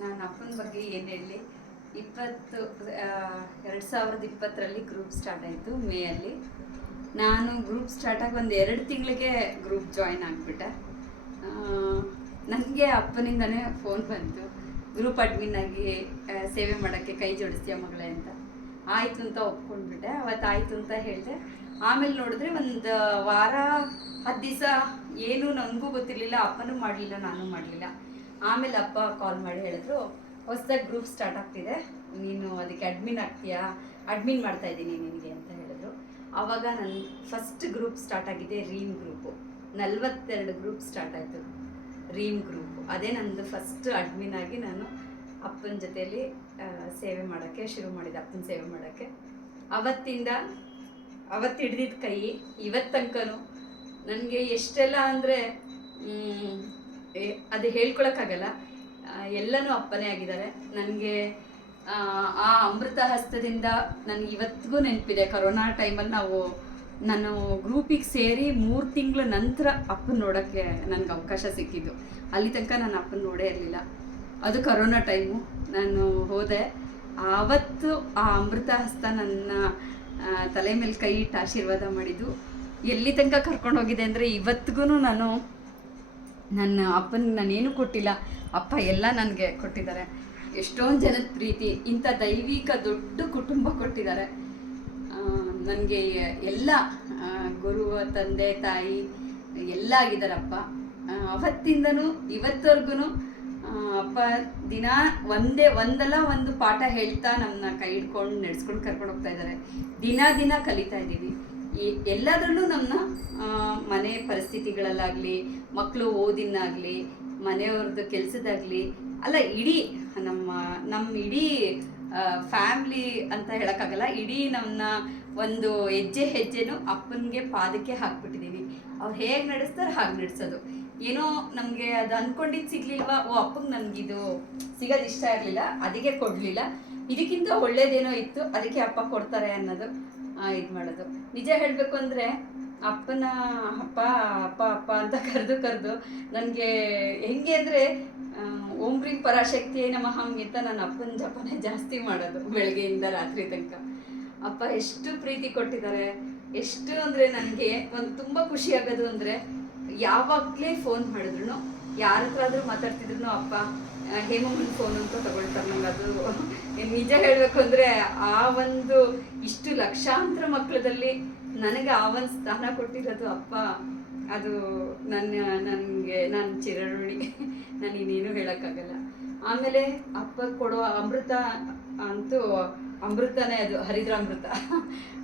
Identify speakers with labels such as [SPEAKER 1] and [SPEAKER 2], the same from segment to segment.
[SPEAKER 1] ನಾನು ಅಪ್ಪನ ಬಗ್ಗೆ ಏನು ಹೇಳಿ? ಇಪ್ಪತ್ತು ಎರಡು ಸಾವಿರದ ಇಪ್ಪತ್ತರಲ್ಲಿ ಗ್ರೂಪ್ ಸ್ಟಾರ್ಟ್ ಆಯಿತು ಮೇಯಲ್ಲಿ ನಾನು ಗ್ರೂಪ್ ಸ್ಟಾರ್ಟ್ ಆಗಿ ಒಂದು ಎರಡು ತಿಂಗಳಿಗೆ ಗ್ರೂಪ್ ಜಾಯಿನ್ ಆಗಿಬಿಟ್ಟೆ. ನನಗೆ ಅಪ್ಪನಿಂದನೇ ಫೋನ್ ಬಂತು. ಗ್ರೂಪ್ ಅಡ್ಮಿನ್ ಆಗಿ ಸೇವೆ ಮಾಡೋಕ್ಕೆ ಕೈ ಜೋಡಿಸ್ತೀಯ ಮಗಳೇ ಅಂತ. ಆಯಿತು ಅಂತ ಒಪ್ಕೊಂಡ್ಬಿಟ್ಟೆ. ಅವತ್ತು ಆಯಿತು ಅಂತ ಹೇಳಿದೆ. ಆಮೇಲೆ ನೋಡಿದ್ರೆ ಒಂದು ವಾರ ಹತ್ತು ದಿವಸ, ಏನೂ ನನಗೂ ಗೊತ್ತಿರಲಿಲ್ಲ, ಅಪ್ಪನೂ ಮಾಡಲಿಲ್ಲ, ನಾನು ಮಾಡಲಿಲ್ಲ. ಆಮೇಲೆ ಅಪ್ಪ ಕಾಲ್ ಮಾಡಿ ಹೇಳಿದ್ರು, ಹೊಸದಾಗಿ ಗ್ರೂಪ್ ಸ್ಟಾರ್ಟ್ ಆಗ್ತಿದೆ. ನೀನು ಅದಕ್ಕೆ ಅಡ್ಮಿನ್ ಆಗ್ತೀಯಾ? ಅಡ್ಮಿನ್ ಮಾಡ್ತಾ ಇದ್ದೀನಿ ನಿನಗೆ ಅಂತ ಹೇಳಿದ್ರು. ಆವಾಗ ನನ್ನ ಫಸ್ಟ್ ಗ್ರೂಪ್ ಸ್ಟಾರ್ಟ್ ಆಗಿದೆ ರೀಮ್ ಗ್ರೂಪು ನಲ್ವತ್ತೆರಡು ಗ್ರೂಪ್ ಸ್ಟಾರ್ಟ್ ಆಯಿತು ರೀಮ್ ಗ್ರೂಪ್ ಅದೇ ನಂದು ಫಸ್ಟ್ ಅಡ್ಮಿನ್ ಆಗಿ ನಾನು ಅಪ್ಪನ ಜೊತೆಯಲ್ಲಿ ಸೇವೆ ಮಾಡೋಕ್ಕೆ ಶುರು ಮಾಡಿದೆ, ಅಪ್ಪನ ಸೇವೆ ಮಾಡೋಕ್ಕೆ. ಅವತ್ತಿಂದ ಅವತ್ತು ಹಿಡ್ದಿದ್ದ ಕೈ ಇವತ್ತು ತನಕನೂ ನನಗೆ ಎಷ್ಟೆಲ್ಲ ಅಂದರೆ ಅದು ಹೇಳ್ಕೊಳಕ್ಕಾಗಲ್ಲ. ಎಲ್ಲನೂ ಅಪ್ಪನೇ ಆಗಿದ್ದಾರೆ. ನನಗೆ, ಆ ಅಮೃತ ಹಸ್ತದಿಂದ ನನಗೆ ಇವತ್ತಿಗೂ ನೆನಪಿದೆ. ಕರೋನಾ ಟೈಮಲ್ಲಿ ನಾವು, ನಾನು ಗ್ರೂಪಿಗೆ ಸೇರಿ ಮೂರು ತಿಂಗಳ ನಂತರ ಅಪ್ಪನ ನೋಡೋಕ್ಕೆ ನನಗೆ ಅವಕಾಶ ಸಿಕ್ಕಿದ್ದು. ಅಲ್ಲಿ ತನಕ ನಾನು ಅಪ್ಪನ ನೋಡೇ ಇರಲಿಲ್ಲ. ಅದು ಕರೋನಾ ಟೈಮು. ನಾನು ಹೋದೆ. ಆವತ್ತು ಆ ಅಮೃತ ಹಸ್ತ ನನ್ನ ತಲೆ ಮೇಲೆ ಕೈ ಇಟ್ಟು ಆಶೀರ್ವಾದ ಮಾಡಿದ್ದು. ಎಲ್ಲಿ ತನಕ ಕರ್ಕೊಂಡು ಹೋಗಿದೆ ಅಂದರೆ ಇವತ್ತಿಗೂ ನಾನು ನನ್ನ ಅಪ್ಪನಿಗೆ ನಾನೇನು ಕೊಟ್ಟಿಲ್ಲ. ಅಪ್ಪ ಎಲ್ಲ ನನಗೆ ಕೊಟ್ಟಿದ್ದಾರೆ. ಎಷ್ಟೊಂದು ಜನದ ಪ್ರೀತಿ, ಇಂಥ ದೈವಿಕ ದೊಡ್ಡ ಕುಟುಂಬ ಕೊಟ್ಟಿದ್ದಾರೆ. ನನಗೆ ಎಲ್ಲ ಗುರು ತಂದೆ, ತಾಯಿ ಎಲ್ಲ ಆಗಿದ್ದಾರಪ್ಪ. ಅವತ್ತಿಂದನೂ ಇವತ್ತವರೆಗೂ ಅಪ್ಪ ದಿನ ಒಂದೇ, ಒಂದಲ್ಲ ಒಂದು ಪಾಠ ಹೇಳ್ತಾ ನಮ್ಮನ್ನ ಕೈ ಹಿಡ್ಕೊಂಡು ನಡೆಸ್ಕೊಂಡು ಕರ್ಕೊಂಡು ಹೋಗ್ತಾ ಇದ್ದಾರೆ. ದಿನ ದಿನ ಕಲಿತಾ ಇದ್ದೀವಿ. ಈ ಎಲ್ಲದರಲ್ಲೂ ನಮ್ಮನ್ನ ಮನೆ ಪರಿಸ್ಥಿತಿಗಳಲ್ಲಾಗಲಿ ಮಕ್ಕಳು ಓದಿನಾಗಲಿ ಮನೆಯವ್ರದ್ದು ಕೆಲಸದಾಗಲಿ, ಅಲ್ಲ ಇಡೀ ನಮ್ಮ ನಮ್ಮ ಇಡೀ ಫ್ಯಾಮ್ಲಿ ಅಂತ ಹೇಳೋಕ್ಕಾಗಲ್ಲ, ಇಡೀ ನಮ್ಮನ್ನ ಒಂದು ಹೆಜ್ಜೆ ಹೆಜ್ಜೆನೂ ಅಪ್ಪನಿಗೆ ಪಾದಕ್ಕೆ ಹಾಕ್ಬಿಟ್ಟಿದ್ದೀವಿ ಅವ್ರು ಹೇಗೆ ನಡೆಸ್ತಾರೆ ಹಾಗೆ ನಡೆಸೋದು. ಏನೋ ನಮಗೆ ಅದು ಅಂದ್ಕೊಂಡಿದ್ದು ಸಿಗ್ಲಿಲ್ವಾ, ಓ, ಅಪ್ಪಂಗೆ ನನಗಿದು ಸಿಗೋದು ಇಷ್ಟ ಇರಲಿಲ್ಲ ಅದಕ್ಕೆ ಕೊಡಲಿಲ್ಲ. ಇದಕ್ಕಿಂತ ಒಳ್ಳೇದೇನೋ ಇತ್ತು, ಅದಕ್ಕೆ ಅಪ್ಪ ಕೊಡ್ತಾರೆ ಅನ್ನೋದು. ಇದು ಮಾಡೋದು. ನಿಜ ಹೇಳಬೇಕು ಅಂದರೆ ಅಪ್ಪನ ಅಪ್ಪ ಅಪ್ಪ ಅಪ್ಪ ಅಂತ ಕರೆದು ಕರೆದು ನನಗೆ ಹೆಂಗೆ ಅಂದರೆ ಓಂ ಕ್ರೀಂ ಪರಾಶಕ್ತಿ ನಮಃ ಅಂತ ನನ್ನ ಅಪ್ಪನ ಜಪನೆ ಜಾಸ್ತಿ ಮಾಡೋದು ಬೆಳಗ್ಗೆಯಿಂದ ರಾತ್ರಿ ತನಕ. ಅಪ್ಪ ಎಷ್ಟು ಪ್ರೀತಿ ಕೊಟ್ಟಿದ್ದಾರೆ. ಎಷ್ಟು ಅಂದರೆ ನನಗೆ ಒಂದು ತುಂಬ ಖುಷಿ ಆಗೋದು ಅಂದರೆ ಯಾವಾಗಲೇ ಫೋನ್ ಮಾಡಿದ್ರು ಯಾರ ಹತ್ರ ಆದರೂ ಮಾತಾಡ್ತಿದ್ರು ಅಪ್ಪ ಹೇಮಮ್ಮನ ಫೋನ್ ಅಂತ ತಗೊಳ್ತಾರೆ ನಂಗೆ ಅದು ನಿಜ ಹೇಳಬೇಕು ಅಂದರೆ ಆ ಒಂದು ಇಷ್ಟು ಲಕ್ಷಾಂತರ ಮಕ್ಕಳದಲ್ಲಿ ನನಗೆ ಆ ಒಂದು ಸ್ಥಾನ ಕೊಟ್ಟಿರೋದು ಅಪ್ಪ. ಅದು ನನ್ನ, ನನಗೆ, ನಾನು ಚಿರಋಣಿ. ನಾನು ಇನ್ನೇನು ಹೇಳೋಕ್ಕಾಗಲ್ಲ. ಆಮೇಲೆ ಅಪ್ಪ ಕೊಡೋ ಅಮೃತ ಅಂತೂ ಅಮೃತನೇ ಅದು ಹರಿದ್ರ ಅಮೃತ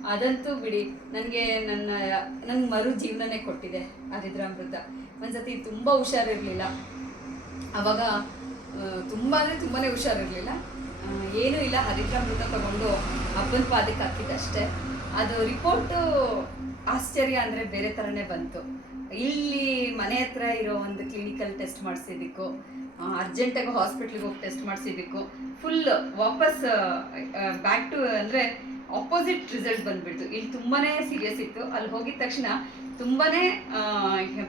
[SPEAKER 1] ಅದಂತೂ ಬಿಡಿ, ನನಗೆ ನನ್ನ ನಂಗೆ ಮರು ಜೀವನನೇ ಕೊಟ್ಟಿದೆ ಹರಿದ್ರಾಮೃತ. ಒಂದ್ಸತಿ ತುಂಬ ಹುಷಾರಿರಲಿಲ್ಲ. ಅವಾಗ ತುಂಬ ಅಂದರೆ ತುಂಬಾ ಹುಷಾರಿರಲಿಲ್ಲ. ಏನೂ ಇಲ್ಲ ಹರಿದ್ರಾಮೃತ ತಗೊಂಡು ಅಪ್ಪನ ಪಾದಕ್ಕೆ ಹಾಕಿದ್ದಷ್ಟೇ. ಅದು ರಿಪೋರ್ಟು ಆಶ್ಚರ್ಯ ಅಂದರೆ ಬೇರೆ ಥರನೇ ಬಂತು. ಇಲ್ಲಿ ಮನೆ ಹತ್ರ ಇರೋ ಒಂದು ಕ್ಲಿನಿಕಲ್ ಟೆಸ್ಟ್ ಮಾಡಿಸಿದ್ದಕ್ಕೂ ಅರ್ಜೆಂಟಾಗಿ ಹಾಸ್ಪಿಟ್ಲಿಗೆ ಹೋಗಿ ಟೆಸ್ಟ್ ಮಾಡಿಸಿದ್ದಕ್ಕು ಫುಲ್ ವಾಪಸ್ ಬ್ಯಾಕ್ ಟು ಅಂದರೆ ಆಪೋಸಿಟ್ ರಿಸಲ್ಟ್ ಬಂದ್ಬಿಡ್ತು. ಇಲ್ಲಿ ತುಂಬಾ ಸೀರಿಯಸ್ ಇತ್ತು. ಅಲ್ಲಿ ಹೋಗಿದ ತಕ್ಷಣ ತುಂಬಾ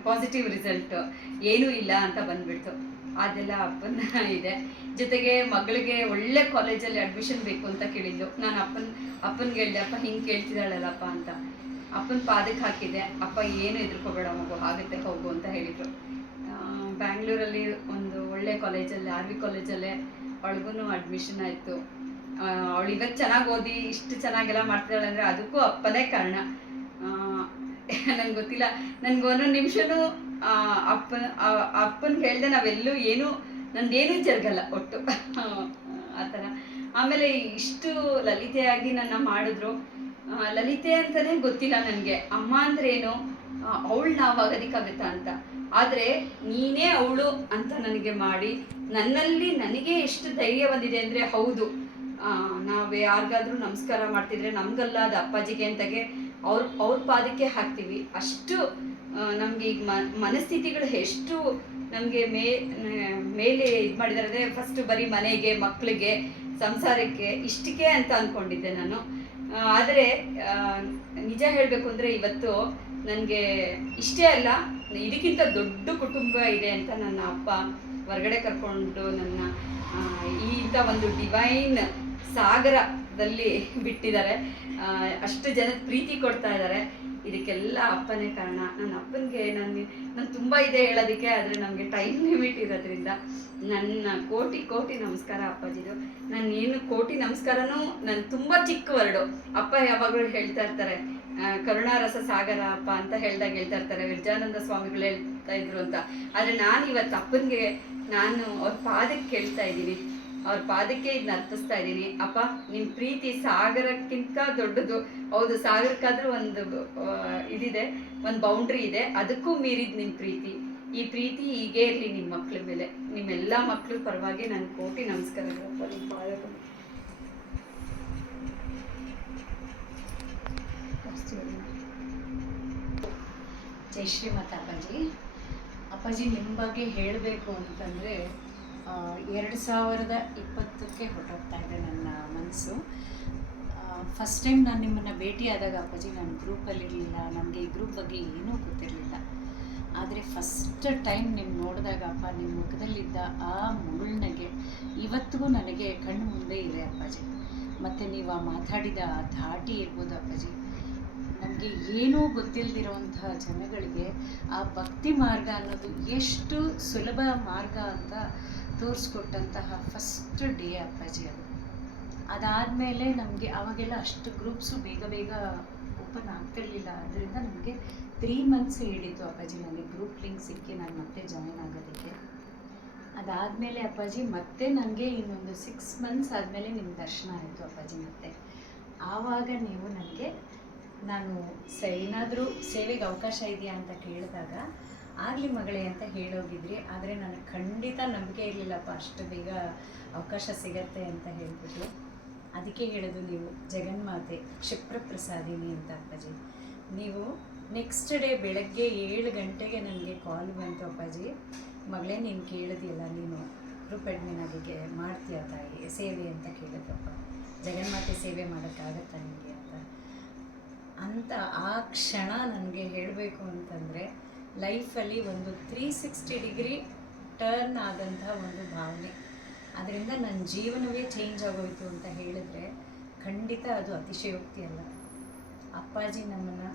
[SPEAKER 1] ಪಾಸಿಟಿವ್ ರಿಸಲ್ಟ್ ಏನೂ ಇಲ್ಲ ಅಂತ ಬಂದ್ಬಿಡ್ತು. ಅದೆಲ್ಲ ಅಪ್ಪನ ಇದೆ. ಜೊತೆಗೆ ಮಗಳಿಗೆ ಒಳ್ಳೆ ಕಾಲೇಜಲ್ಲಿ ಅಡ್ಮಿಷನ್ ಬೇಕು ಅಂತ ಕೇಳಿದ್ಲು ನಾನು ಅಪ್ಪನ ಅಪ್ಪನಿಗೆ ಹೇಳಿದೆ ಅಪ್ಪ ಹಿಂಗೆ ಕೇಳ್ತಿದ್ದಾಳಲ್ಲಪ್ಪ ಅಂತ. ಅಪ್ಪನ ಪಾದಕ್ಕೆ ಹಾಕಿದೆ ಅಪ್ಪ, ಏನು ಎದುರ್ಕೋಬೇಡ ಮಗು, ಆಗುತ್ತೆ, ಹೋಗು ಅಂತ ಹೇಳಿದರು. ಬ್ಯಾಂಗ್ಳೂರಲ್ಲಿ ಒಂದು ಒಳ್ಳೆ ಕಾಲೇಜಲ್ಲಿ ಆರ್ ವಿ ಕಾಲೇಜಲ್ಲೇ ಅವಳಿಗೂ ಅಡ್ಮಿಷನ್ ಆಯಿತು. ಅವಳು ಇವತ್ತು ಚೆನ್ನಾಗಿ ಓದಿ, ಇಷ್ಟು ಚೆನ್ನಾಗೆಲ್ಲ ಮಾಡ್ತಿದ್ದಾಳೆ ಅಂದರೆ ಅದಕ್ಕೂ ಅಪ್ಪನೇ ಕಾರಣ. ನಂಗೆ ಗೊತ್ತಿಲ್ಲ. ನನಗೆ ಒಂದೊಂದು ನಿಮಿಷನೂ ಅಪ್ಪನ ಅಪ್ಪನ ಹೇಳ್ದೆ ನಾವೆಲ್ಲೂ ಏನು ನಂದೇನೂ ಜರುಗಲ್ಲ ಒಟ್ಟು. ಆ ಥರ. ಆಮೇಲೆ ಇಷ್ಟು ಲಲಿತೆಯಾಗಿ ನನ್ನ ಮಾಡಿದ್ರು. ಲಲಿತೆ ಅಂತಲೇ ಗೊತ್ತಿಲ್ಲ ನನಗೆ. ಅಮ್ಮ ಅಂದ್ರೆ ಏನು ಅವಳು ನಾವು ಕವಿತ ಅಂತ. ಆದರೆ ನೀನೇ ಅವಳು ಅಂತ ನನಗೆ ಮಾಡಿ ನನ್ನಲ್ಲಿ ನನಗೆ ಎಷ್ಟು ಧೈರ್ಯ ಬಂದಿದೆ ಅಂದರೆ ಹೌದು. ಆ, ನಾವು ಯಾರಿಗಾದ್ರೂ ನಮಸ್ಕಾರ ಮಾಡ್ತಿದ್ರೆ ನಮಗಲ್ಲ ಅದು ಅಪ್ಪಾಜಿಗೆ ಅಂತಗೆ ಅವ್ರ ಅವ್ರ ಪಾದಕ್ಕೆ ಹಾಕ್ತೀವಿ. ಅಷ್ಟು ನಮಗೆ ಈಗ ಮನಸ್ಥಿತಿಗಳು ಎಷ್ಟು ನಮಗೆ ಮೇ ಮೇಲೆ ಇದು ಮಾಡಿದಾರೆ ಅಂದರೆ ಫಸ್ಟ್ ಬರೀ ಮನೆಗೆ ಮಕ್ಕಳಿಗೆ ಸಂಸಾರಕ್ಕೆ ಇಷ್ಟಕ್ಕೆ ಅಂತ ಅಂದ್ಕೊಂಡಿದ್ದೆ ನಾನು. ಆದರೆ ನಿಜ ಹೇಳಬೇಕು ಅಂದರೆ ಇವತ್ತು ನನಗೆ ಇಷ್ಟೇ ಅಲ್ಲ, ಇದಕ್ಕಿಂತ ದೊಡ್ಡ ಕುಟುಂಬ ಇದೆ ಅಂತ ನನ್ನ ಅಪ್ಪ ಹೊರಗಡೆ ಕರ್ಕೊಂಡು ನನ್ನ ಈ ಇಂಥ ಒಂದು ಡಿವೈನ್ ಸಾಗರದಲ್ಲಿ ಬಿಟ್ಟಿದ್ದಾರೆ. ಅಷ್ಟು ಜನದ ಪ್ರೀತಿ ಕೊಡ್ತಾ ಇದ್ದಾರೆ. ಇದಕ್ಕೆಲ್ಲ ಅಪ್ಪನೇ ಕಾರಣ. ನನ್ನ ಅಪ್ಪನಿಗೆ ನಾನು ನಾನು ತುಂಬ ಇದೆ ಹೇಳೋದಕ್ಕೆ, ಆದರೆ ನಮಗೆ ಟೈಮ್ ಲಿಮಿಟ್ ಇರೋದ್ರಿಂದ ನನ್ನ ಕೋಟಿ ಕೋಟಿ ನಮಸ್ಕಾರ ಅಪ್ಪಾಜಿದು. ನಾನು ಏನು ಕೋಟಿ ನಮಸ್ಕಾರನೂ ನಾನು ತುಂಬ ಚಿಕ್ಕ ವರ್ಡು. ಅಪ್ಪ ಯಾವಾಗಲೂ ಹೇಳ್ತಾ ಇರ್ತಾರೆ ಕರುಣಾರಸ ಸಾಗರ ಅಪ್ಪ ಅಂತ ಹೇಳ್ದಾಗ ಹೇಳ್ತಾ ಇರ್ತಾರೆ ವಿರಜಾನಂದ ಸ್ವಾಮಿಗಳು ಹೇಳ್ತಾ ಇದ್ರು ಅಂತ. ಆದರೆ ನಾನು ಇವತ್ತು ಅಪ್ಪನಿಗೆ, ನಾನು ಅವ್ರ ಪಾದಕ್ಕೆ ಕೇಳ್ತಾ ಇದ್ದೀನಿ. ಅವ್ರ ಪಾದಕ್ಕೆ ಇದನ್ನ ಅರ್ಪಿಸ್ತಾ ಇದ್ದೀನಿ. ಅಪ್ಪ ನಿಮ್ಮ ಪ್ರೀತಿ ಸಾಗರಕ್ಕಿಂತ ದೊಡ್ಡದು. ಹೌದು, ಸಾಗರಕ್ಕಾದ್ರೂ ಒಂದು ಇದಿದೆ, ಒಂದು ಬೌಂಡ್ರಿ ಇದೆ. ಅದಕ್ಕೂ ಮೀರಿದ ನಿಮ್ಮ ಪ್ರೀತಿ. ಈ ಪ್ರೀತಿ ಹೀಗೆ ಇರಲಿ ನಿಮ್ಮ ಮಕ್ಳ ಮೇಲೆ. ನಿಮ್ಮೆಲ್ಲ ಮಕ್ಕಳು ಪರವಾಗಿ ನಾನು ಕೋಟಿ ನಮಸ್ಕಾರಗಳು ನಿಮ್ಮ ಪಾದಕ್ಕೆ.
[SPEAKER 2] ಜೈ ಶ್ರೀಮತ್ ಅಪ್ಪಾಜಿ. ಅಪ್ಪಾಜಿ ನಿಮ್ಮ ಬಗ್ಗೆ ಹೇಳಬೇಕು ಅಂತಂದರೆ ಎರಡು ಸಾವಿರದ ಇಪ್ಪತ್ತಕ್ಕೆ ಹೊರಟೋಗ್ತಾ ಇದೆ ನನ್ನ ಮನಸ್ಸು. ಫಸ್ಟ್ ಟೈಮ್ ನಾನು ನಿಮ್ಮನ್ನು ಭೇಟಿಯಾದಾಗ ಅಪ್ಪಾಜಿ, ನಾನು ಗ್ರೂಪಲ್ಲಿರಲಿಲ್ಲ ನನಗೆ ಈ ಗ್ರೂಪ್ ಬಗ್ಗೆ ಏನೂ ಗೊತ್ತಿರಲಿಲ್ಲ. ಆದರೆ ಫಸ್ಟ್ ಟೈಮ್ ನಿಮ್ಮ ನೋಡಿದಾಗ ಅಪ್ಪ ನಿಮ್ಮ ಮುಖದಲ್ಲಿದ್ದ ಆ ಮುಗುಳ್ನಗೆ ಇವತ್ತಿಗೂ ನನಗೆ ಕಣ್ಣು ಮುಂದೆ ಇದೆ ಅಪ್ಪಾಜಿ. ಮತ್ತು ನೀವು ಆ ಮಾತಾಡಿದ ಆ ಧಾಟಿ ಇರ್ಬೋದು ಅಪ್ಪಾಜಿ. ನಮಗೆ ಏನೂ ಗೊತ್ತಿಲ್ಲದಿರೋವಂತಹ ಜನಗಳಿಗೆ ಆ ಭಕ್ತಿ ಮಾರ್ಗ ಅನ್ನೋದು ಎಷ್ಟು ಸುಲಭ ಮಾರ್ಗ ಅಂತ ತೋರಿಸ್ಕೊಟ್ಟಂತಹ ಫಸ್ಟ್ ಡೇ ಅಪ್ಪಾಜಿ ಅದು. ಅದಾದಮೇಲೆ ನಮಗೆ ಆವಾಗೆಲ್ಲ ಅಷ್ಟು ಗ್ರೂಪ್ಸು ಬೇಗ ಬೇಗ ಓಪನ್ ಆಗ್ತಿರ್ಲಿಲ್ಲ ಅದರಿಂದ ನಮಗೆ ತ್ರೀ ಮಂತ್ಸ್ ಹಿಡಿತು ಅಪ್ಪಾಜಿ ನನಗೆ ಗ್ರೂಪ್ ಲಿಂಕ್ ಸಿಕ್ಕಿ ನಾನು ಮತ್ತೆ ಜಾಯಿನ್ ಆಗೋದಕ್ಕೆ. ಅದಾದಮೇಲೆ ಅಪ್ಪಾಜಿ ಮತ್ತೆ ನನಗೆ ಇನ್ನೊಂದು ಸಿಕ್ಸ್ ಮಂತ್ಸ್ ಆದಮೇಲೆ ನಿಮ್ಮ ದರ್ಶನ ಆಯಿತು ಅಪ್ಪಾಜಿ ಮತ್ತೆ. ಆವಾಗ ನೀವು ನನಗೆ ನಾನು ಸ ಏನಾದರೂ ಸೇವೆಗೆ ಅವಕಾಶ ಇದೆಯಾ ಅಂತ ಕೇಳಿದಾಗ ಆಗಲಿ ಮಗಳೇ ಅಂತ ಹೇಳೋಗಿದ್ರಿ ಆದರೆ ನನಗೆ ಖಂಡಿತ ನಂಬಿಕೆ ಇರಲಿಲ್ಲಪ್ಪ, ಅಷ್ಟು ಬೇಗ ಅವಕಾಶ ಸಿಗತ್ತೆ ಅಂತ ಹೇಳ್ಬಿಟ್ಟು. ಅದಕ್ಕೆ ಹೇಳೋದು ನೀವು ಜಗನ್ಮಾತೆ ಕ್ಷಿಪ್ರ ಪ್ರಸಾದಿನಿ ಅಂತ ಅಪ್ಪಾಜಿ. ನೀವು ನೆಕ್ಸ್ಟ್ ಡೇ ಬೆಳಗ್ಗೆ ಏಳು ಗಂಟೆಗೆ ನನಗೆ ಕಾಲ್ ಬಂತು ಅಪ್ಪಾಜಿ. ಮಗಳೇ, ನೀನು ಕೇಳಿದೆಯಲ್ಲ, ನೀನು ಆಗಿಗೆ ಮಾಡ್ತೀಯ ತಾಯಿ? ಸೇವೆ ಅಂತ ಕೇಳಿದ್ರಪ್ಪ. ಜಗನ್ಮಾತೆ ಸೇವೆ ಮಾಡೋಕ್ಕಾಗತ್ತಾ ನಿಮಗೆ ಅಂತ. ಅಂತ ಆ ಕ್ಷಣ ನನಗೆ ಹೇಳಬೇಕು ಅಂತಂದರೆ ಲೈಫಲ್ಲಿ ಒಂದು ತ್ರೀ ಸಿಕ್ಸ್ಟಿ ಡಿಗ್ರಿ ಟರ್ನ್ ಆದಂತಹ ಒಂದು ಭಾವನೆ. ಅದರಿಂದ ನನ್ನ ಜೀವನವೇ ಚೇಂಜ್ ಆಗೋಯ್ತು ಅಂತ ಹೇಳಿದ್ರೆ ಖಂಡಿತ ಅದು ಅತಿಶಯೋಕ್ತಿ ಅಲ್ಲ. ಅಪ್ಪಾಜಿ ನಮ್ಮನ್ನು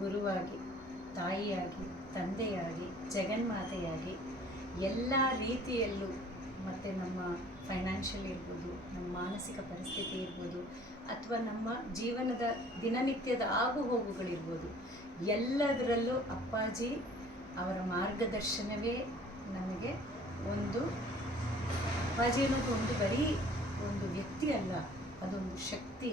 [SPEAKER 2] ಗುರುವಾಗಿ, ತಾಯಿಯಾಗಿ, ತಂದೆಯಾಗಿ, ಜಗನ್ಮಾತೆಯಾಗಿ ಎಲ್ಲ ರೀತಿಯಲ್ಲೂ ಮತ್ತು ನಮ್ಮ ಫೈನಾನ್ಷಿಯಲ್ ಇರ್ಬೋದು, ನಮ್ಮ ಮಾನಸಿಕ ಪರಿಸ್ಥಿತಿ ಇರ್ಬೋದು, ಅಥವಾ ನಮ್ಮ ಜೀವನದ ದಿನನಿತ್ಯದ ಆಗು ಹೋಗುಗಳಿರ್ಬೋದು ಎಲ್ಲದರಲ್ಲೂ ಅಪ್ಪಾಜಿ ಅವರ ಮಾರ್ಗದರ್ಶನವೇ ನಮಗೆ ಒಂದು ಅಪ್ಪಾಜಿ ಅನ್ನೋದು ಒಂದು ಬರೀ ಒಂದು ವ್ಯಕ್ತಿ ಅಲ್ಲ, ಅದೊಂದು ಶಕ್ತಿ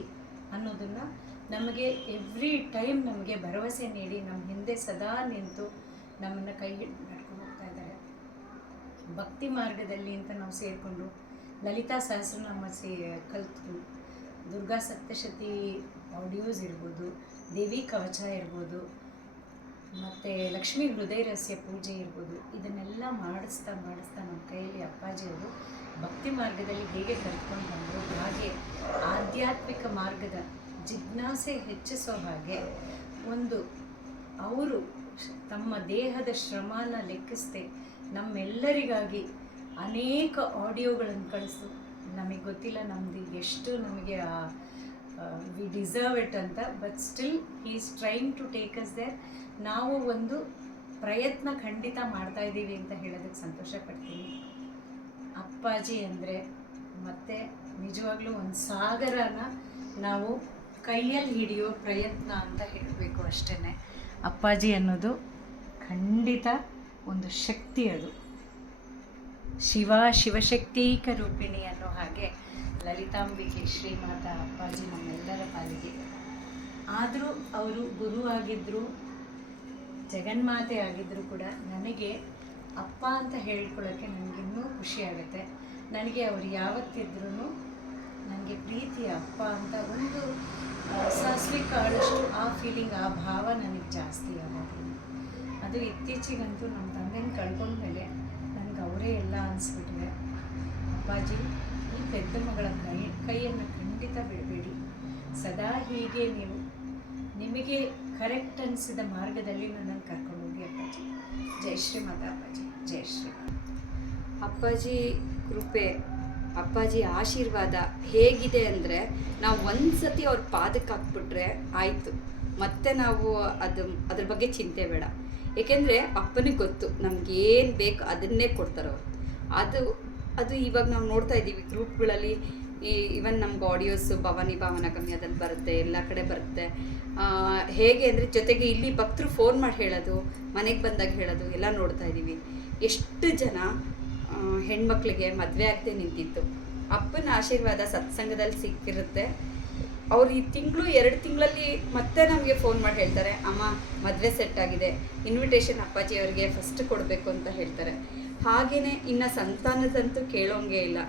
[SPEAKER 2] ಅನ್ನೋದನ್ನು ನಮಗೆ ಎವ್ರಿ ಟೈಮ್ ನಮಗೆ ಭರವಸೆ ನೀಡಿ ನಮ್ಮ ಹಿಂದೆ ಸದಾ ನಿಂತು ನಮ್ಮನ್ನು ಕೈ ನಡ್ಕೊಂಡು ಹೋಗ್ತಾ ಇದ್ದಾರೆ. ಭಕ್ತಿ ಮಾರ್ಗದಲ್ಲಿ ಅಂತ ನಾವು ಸೇರಿಕೊಂಡು ಲಲಿತಾ ಸಹಸ್ರನಾಮ ಸೇ ಕಲಿತು ದುರ್ಗಾ ಸಪ್ತಶತಿ ಆಡಿಯೋಸ್ ಇರ್ಬೋದು, ದೇವಿ ಕವಚ ಇರ್ಬೋದು, ಮತ್ತು ಲಕ್ಷ್ಮೀ ಹೃದಯ ರಹಸ್ಯ ಪೂಜೆ ಇರ್ಬೋದು, ಇದನ್ನೆಲ್ಲ ಮಾಡಿಸ್ತಾ ಮಾಡಿಸ್ತಾ ನಮ್ಮ ಕೈಯಲ್ಲಿ ಅಪ್ಪಾಜಿ ಅವರು ಭಕ್ತಿ ಮಾರ್ಗದಲ್ಲಿ ಹೇಗೆ ಕರ್ಕೊಂಡು ಬಂದರು, ಹಾಗೆ ಆಧ್ಯಾತ್ಮಿಕ ಮಾರ್ಗದ ಜಿಜ್ಞಾಸೆ ಹೆಚ್ಚಿಸೋ ಹಾಗೆ ಒಂದು ಅವರು ತಮ್ಮ ದೇಹದ ಶ್ರಮನ ಲೆಕ್ಕಿಸದೆ ನಮ್ಮೆಲ್ಲರಿಗಾಗಿ ಅನೇಕ ಆಡಿಯೋಗಳನ್ನು ಕಳಿಸು. ನಮಗೆ ಗೊತ್ತಿಲ್ಲ ನಮ್ಮದು ಎಷ್ಟು ನಮಗೆ ಆ ವಿ ಡಿಸರ್ವ್ ಇಟ್ ಅಂತ but still is trying to take us there ನಾವು ಒಂದು ಪ್ರಯತ್ನ ಖಂಡಿತ ಮಾಡ್ತಾ ಇದ್ದೀವಿ ಅಂತ ಹೇಳೋದಕ್ಕೆ ಸಂತೋಷ ಪಡ್ತೀನಿ. ಅಪ್ಪಾಜಿ ಅಂದರೆ ಮತ್ತೆ ನಿಜವಾಗ್ಲೂ ಒಂದು ಸಾಗರನ ನಾವು ಕೈಯಲ್ಲಿ ಹಿಡಿಯೋ ಪ್ರಯತ್ನ ಅಂತ ಹೇಳಬೇಕು ಅಷ್ಟೇ ಅಪ್ಪಾಜಿ ಅನ್ನೋದು ಖಂಡಿತ ಒಂದು ಶಕ್ತಿ ಅದು. ಶಿವ ಶಿವಶಕ್ತೀಕ ರೂಪಿಣಿ ಅನ್ನೋ ಹಾಗೆ ಲಲಿತಾಂಬಿಕೆ, ಶ್ರೀಮಾತ, ಅಪ್ಪಾಜಿ ನಮ್ಮೆಲ್ಲರ ಪಾಲಿಗೆ. ಆದರೂ ಅವರು ಗುರು ಆಗಿದ್ದರು ಜಗನ್ಮಾತೆ ಆಗಿದ್ದರೂ ಕೂಡ ನನಗೆ ಅಪ್ಪ ಅಂತ ಹೇಳ್ಕೊಳ್ಳೋಕ್ಕೆ ನನಗಿನ್ನೂ ಖುಷಿ ಆಗುತ್ತೆ. ನನಗೆ ಅವರು ಯಾವತ್ತಿದ್ರೂ ನನಗೆ ಪ್ರೀತಿ ಅಪ್ಪ ಅಂತ ಒಂದು ಸಾಸಿವೆ ಕಾಳಷ್ಟು ಆ ಫೀಲಿಂಗ್ ಆ ಭಾವ ನನಗೆ ಜಾಸ್ತಿ ಆಗೋದು. ಅದು ಇತ್ತೀಚೆಗಂತೂ ನಮ್ಮ ತಂದೆನ ಕಳ್ಕೊಂಡ್ಮೇಲೆ ನನಗೆ ಅವರೇ ಎಲ್ಲ ಅನಿಸ್ಬಿಟ್ಟಿದೆ ಅಪ್ಪಾಜಿ ಈ ಪೆದ್ದ ಮಗಳ ಕೈ ಕೈಯನ್ನು ಬಿಡಬೇಡಿ. ಸದಾ ಹೀಗೆ ನೀವು ನಿಮಗೆ ಕರೆಕ್ಟ್ ಅನಿಸಿದ ಮಾರ್ಗದಲ್ಲಿ ನನ್ನನ್ನು ಕರ್ಕೊಂಡು ಹೋಗಿ ಅಪ್ಪಾಜಿ. ಜೈ ಶ್ರೀ ಮಾತಾ ಅಪ್ಪಾಜಿ. ಜೈ ಶ್ರೀ
[SPEAKER 1] ಅಪ್ಪಾಜಿ ಕೃಪೆ, ಅಪ್ಪಾಜಿ ಆಶೀರ್ವಾದ ಹೇಗಿದೆ ಅಂದರೆ ನಾವು ಒಂದ್ಸತಿ ಅವ್ರ ಪಾದಕ್ಕೆ ಹಾಕ್ಬಿಟ್ರೆ ಆಯಿತು. ಮತ್ತೆ ನಾವು ಅದು, ಅದ್ರ ಬಗ್ಗೆ ಚಿಂತೆ ಬೇಡ. ಏಕೆಂದರೆ ಅಪ್ಪನಿಗೆ ಗೊತ್ತು ನಮ್ಗೇನು ಬೇಕು ಅದನ್ನೇ ಕೊಡ್ತಾರೆ ಅವರು ಅದು ಅದು ಇವಾಗ ನಾವು ನೋಡ್ತಾ ಇದ್ದೀವಿ ಗ್ರೂಪ್ಗಳಲ್ಲಿ ಈ ಇವನ್ ನಮ್ಗೆ ಆಡಿಯೋಸ್ ಭವಾನಿ ಭವನ ಕಮ್ಮಿ ಅದಲ್ಲಿ ಬರುತ್ತೆ, ಎಲ್ಲ ಕಡೆ ಬರುತ್ತೆ. ಹೇಗೆ ಅಂದರೆ ಜೊತೆಗೆ ಇಲ್ಲಿ ಭಕ್ತರು ಫೋನ್ ಮಾಡಿ ಹೇಳೋದು, ಮನೆಗೆ ಬಂದಾಗ ಹೇಳೋದು, ಎಲ್ಲ ನೋಡ್ತಾ ಇದ್ದೀವಿ. ಎಷ್ಟು ಜನ ಹೆಣ್ಮಕ್ಳಿಗೆ ಮದುವೆ ಆಗದೆ ನಿಂತಿತ್ತು. ಅಪ್ಪನ ಆಶೀರ್ವಾದ ಸತ್ಸಂಗದಲ್ಲಿ ಸಿಕ್ಕಿರುತ್ತೆ. ಅವ್ರು ಈ ತಿಂಗಳು, ಎರಡು ತಿಂಗಳಲ್ಲಿ ಮತ್ತೆ ನಮಗೆ ಫೋನ್ ಮಾಡಿ ಹೇಳ್ತಾರೆ, ಅಮ್ಮ, ಮದುವೆ ಸೆಟ್ ಆಗಿದೆ. ಇನ್ವಿಟೇಷನ್ ಅಪ್ಪಾಜಿ ಅವರಿಗೆ ಫಸ್ಟ್ ಕೊಡಬೇಕು ಅಂತ ಹೇಳ್ತಾರೆ. ಹಾಗೆಯೇ ಇನ್ನು ಸಂತಾನದಂತೂ ಕೇಳೋಂಗೆ ಇಲ್ಲ.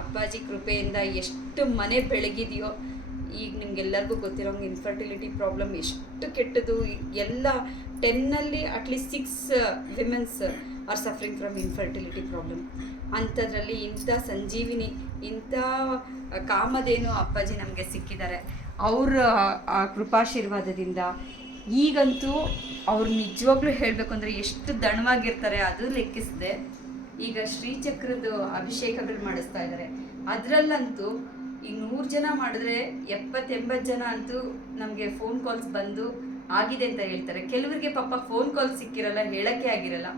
[SPEAKER 1] ಅಪ್ಪಾಜಿ ಕೃಪೆಯಿಂದ ಎಷ್ಟು ಮನೆ ಬೆಳಗಿದೆಯೋ, ಈಗ ನಿಮ್ಗೆಲ್ಲರಿಗೂ ಗೊತ್ತಿರೋಂಗೆ ಇನ್ಫರ್ಟಿಲಿಟಿ ಪ್ರಾಬ್ಲಮ್ ಎಷ್ಟು ಕೆಟ್ಟದು ಎಲ್ಲ ಟೆನ್ನಲ್ಲಿ at least six women's are suffering from infertility problem ಅಂಥದ್ರಲ್ಲಿ ಇಂಥ ಸಂಜೀವಿನಿ, ಇಂಥ ಕಾಮದೇನು ಅಪ್ಪಾಜಿ ನಮಗೆ ಸಿಕ್ಕಿದ್ದಾರೆ. ಅವರ ಆ ಕೃಪಾಶೀರ್ವಾದದಿಂದ ಈಗಂತೂ ಅವ್ರು ನಿಜವಾಗ್ಲೂ ಹೇಳಬೇಕು ಅಂದರೆ ಎಷ್ಟು ದಣವಾಗಿರ್ತಾರೆ ಅದು ಲೆಕ್ಕಿಸದೆ. ಈಗ ಶ್ರೀಚಕ್ರದ ಅಭಿಷೇಕಗಳು ಮಾಡಿಸ್ತಾ ಇದ್ದಾರೆ ಅದರಲ್ಲಂತೂ ಈಗ ನೂರು ಜನ ಮಾಡಿದ್ರೆ ಎಪ್ಪತ್ತೆಂಬತ್ತು ಜನ ಅಂತೂ ನಮಗೆ ಫೋನ್ ಕಾಲ್ಸ್ ಬಂದು ಆಗಿದೆ ಅಂತ ಹೇಳ್ತಾರೆ. ಕೆಲವರಿಗೆ ಪಾಪ ಫೋನ್ ಕಾಲ್ ಸಿಕ್ಕಿರಲ್ಲ, ಹೇಳಕ್ಕೆ ಆಗಿರಲ್ಲ.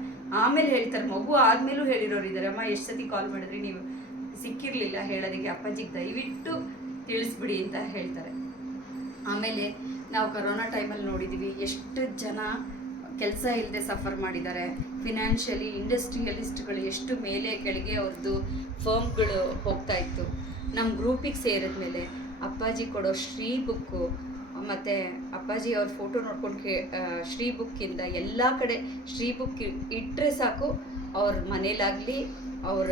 [SPEAKER 1] ಆಮೇಲೆ ಹೇಳ್ತಾರೆ, ಮಗು ಆದ್ಮೇಲೂ ಹೇಳಿರೋರು ಇದ್ದಾರೆ ಅಮ್ಮ, ಎಷ್ಟು ಸತಿ ಕಾಲ್ ಮಾಡಿದ್ರಿ? ನೀವು ಸಿಕ್ಕಿರಲಿಲ್ಲ ಹೇಳೋದಕ್ಕೆ ಅಪ್ಪಾಜಿಗೆ ದಯವಿಟ್ಟು ತಿಳಿಸ್ಬಿಡಿ ಅಂತ ಹೇಳ್ತಾರೆ. ಆಮೇಲೆ ನಾವು ಕರೋನಾ ಟೈಮಲ್ಲಿ ನೋಡಿದ್ದೀವಿ ಎಷ್ಟು ಜನ ಕೆಲಸ ಇಲ್ಲದೆ ಸಫರ್ ಮಾಡಿದ್ದಾರೆ. ಫಿನಾನ್ಷಿಯಲಿ ಇಂಡಸ್ಟ್ರಿಯಲಿಸ್ಟ್ಗಳು ಎಷ್ಟು ಮೇಲೆ ಕೆಳಗೆ ಅವ್ರದ್ದು ಫರ್ಮ್ಗಳು ಹೋಗ್ತಾ ಇತ್ತು. ನಮ್ಮ ಗ್ರೂಪಿಗೆ ಸೇರಿದ್ಮೇಲೆ ಅಪ್ಪಾಜಿ ಕೊಡೋ ಶ್ರೀ ಬುಕ್ಕು ಮತ್ತು ಅಪ್ಪಾಜಿ ಅವ್ರ ಫೋಟೋ ನೋಡ್ಕೊಂಡು ಕೇ ಶ್ರೀ ಬುಕ್ಕಿಂದ ಎಲ್ಲ ಕಡೆ ಶ್ರೀ ಬುಕ್ ಇಟ್ಟರೆ ಸಾಕು. ಅವ್ರ ಮನೇಲಾಗಲಿ, ಅವರ